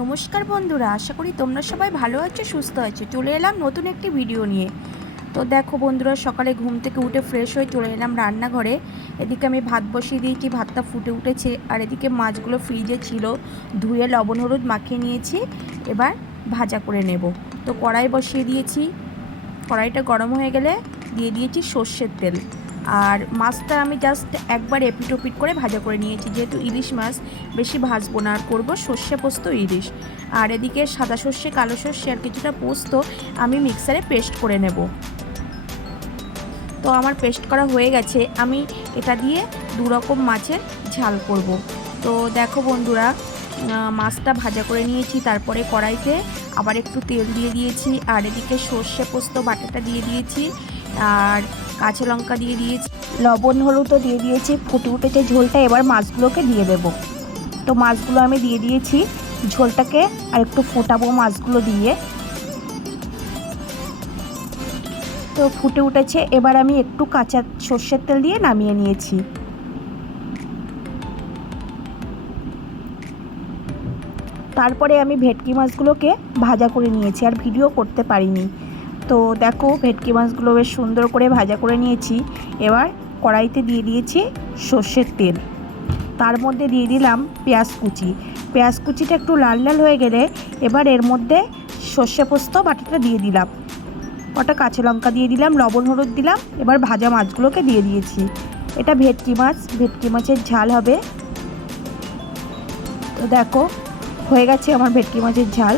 নমস্কার বন্ধুরা, আশা করি তোমরা সবাই ভালো আছো, সুস্থ আছো। চলে এলাম নতুন একটি ভিডিও নিয়ে। তো দেখো বন্ধুরা, সকালে ঘুম থেকে উঠে ফ্রেশ হয়ে চলে এলাম রান্নাঘরে। এদিকে আমি ভাত বসিয়ে দিয়েছি, ভাতটা ফুটে উঠেছে। আর এদিকে মাছগুলো ফ্রিজে ছিল, ধুয়ে লবণ হলুদ মাখিয়ে নিয়েছি। এবার ভাজা করে নেব। তো কড়াই বসিয়ে দিয়েছি, কড়াইটা গরম হয়ে গেলে দিয়ে দিয়েছি সর্ষের তেল। আর মাছটা আমি জাস্ট একবার এপিট ওপিট করে ভাজা করে নিয়েছি, যেহেতু ইলিশ মাছ বেশি ভাজবো না, আর করবো সর্ষে পোস্ত ইলিশ। আর এদিকে সাদা সর্ষে, কালো সর্ষে আর কিছুটা পোস্ত আমি মিক্সারে পেস্ট করে নেব। তো আমার পেস্ট করা হয়ে গেছে, আমি এটা দিয়ে দু রকম মাছের ঝাল করব। তো দেখো বন্ধুরা, মাছটা ভাজা করে নিয়েছি, তারপরে কড়াইতে আবার একটু তেল দিয়ে দিয়েছি। আর এদিকে সর্ষে পোস্ত বাটাটা দিয়ে দিয়েছি, আর কাঁচা লঙ্কা দিয়ে দিয়েছি, লবণ হলুদও দিয়ে দিয়েছি। ফুটে উঠেছে ঝোলটা, এবার মাছগুলোকে দিয়ে দেব। তো মাছগুলো আমি দিয়ে দিয়েছি, ঝোলটাকে আর একটু ফোটাবো মাছগুলো দিয়ে। তো ফুটে উঠেছে, এবার আমি একটু কাঁচা সর্ষের তেল দিয়ে নামিয়ে নিয়েছি। তারপরে আমি ভেটকি মাছগুলোকে ভাজা করে নিয়েছি, আর ভিডিও করতে পারিনি। তো দেখো, ভেটকি মাছগুলো বেশ সুন্দর করে ভাজা করে নিয়েছি। এবার কড়াইতে দিয়ে দিয়েছি সর্ষের তেল, তার মধ্যে দিয়ে দিলাম পেঁয়াজ কুচি। পেঁয়াজ কুচিটা একটু লাল লাল হয়ে গেলে এবার এর মধ্যে সর্ষে পোস্ত বাটাটা দিয়ে দিলাম, কটা কাঁচা লঙ্কা দিয়ে দিলাম, লবণ হলুদ দিলাম। এবার ভাজা মাছগুলোকে দিয়ে দিয়েছি। এটা ভেটকি মাছ, ভেটকি মাছের ঝাল হবে। তো দেখো, হয়ে গেছে আমার ভেটকি মাছের ঝাল,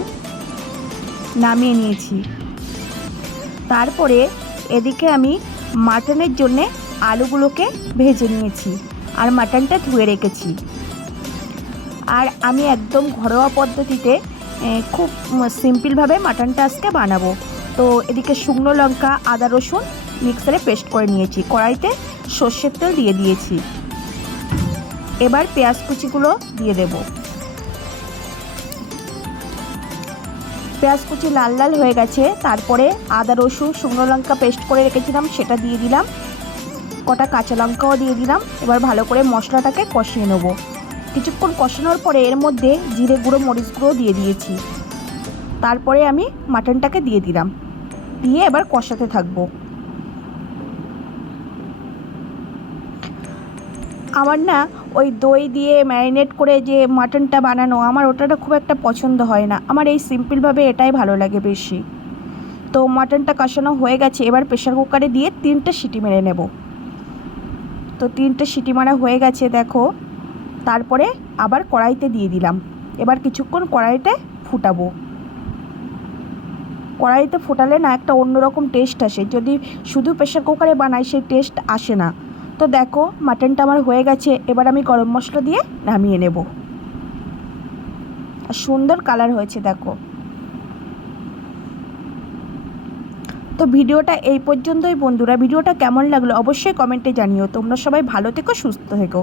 নামিয়ে নিয়েছি। তারপরে এদিকে আমি মাটনের জন্যে আলুগুলোকে ভেজে নিয়েছি, আর মাটনটা ধুয়ে রেখেছি। আর আমি একদম ঘরোয়া পদ্ধতিতে খুব সিম্পলভাবে মাটনটা আজকে বানাবো। তো এদিকে শুকনো লঙ্কা, আদা রসুন মিক্সারে পেস্ট করে নিয়েছি, কড়াইতে সর্ষের তেল দিয়ে দিয়েছি। এবার পেঁয়াজ কুচিগুলো দিয়ে দেব। পেঁয়াজ কুচি লাল লাল হয়ে গেছে, তারপরে আদা রসুন শুকনো লঙ্কা পেস্ট করে রেখেছিলাম সেটা দিয়ে দিলাম, কটা কাঁচা লঙ্কাও দিয়ে দিলাম। এবার ভালো করে মশলাটাকে কষিয়ে নেব। কিছুক্ষণ কষানোর পরে এর মধ্যে জিরে গুঁড়ো, মরিচ গুঁড়ো দিয়ে দিয়েছি। তারপরে আমি মাটনটাকে দিয়ে দিলাম, দিয়ে এবার কষাতে থাকবো। আমার না ওই দই দিয়ে ম্যারিনেট করে যে মাটনটা বানানো, আমার ওটাটা খুব একটা পছন্দ হয় না। আমার এই সিম্পলভাবে এটাই ভালো লাগে বেশি। তো মাটনটা কষানো হয়ে গেছে, এবার প্রেশার কুকারে দিয়ে 3টে সিটি মেরে নেব। তো 3টে সিটি মারা হয়ে গেছে দেখো। তারপরে আবার কড়াইতে দিয়ে দিলাম। এবার কিছুক্ষণ কড়াইতে ফুটাবো। কড়াইতে ফোটালে না একটা অন্যরকম টেস্ট আসে, যদি শুধু প্রেশার কুকারে বানাই সেই টেস্ট আসে না। তো দেখো, মাটনটা আমার হয়ে গেছে, এবার আমি গরম মশলা দিয়ে নামিয়ে নেব। আর সুন্দর কালার হয়েছে দেখো। তো ভিডিওটা এই পর্যন্তই বন্ধুরা। ভিডিওটা কেমন লাগলো অবশ্যই কমেন্টে জানিও। তোমরা সবাই ভালো থেকো, সুস্থ থেকো।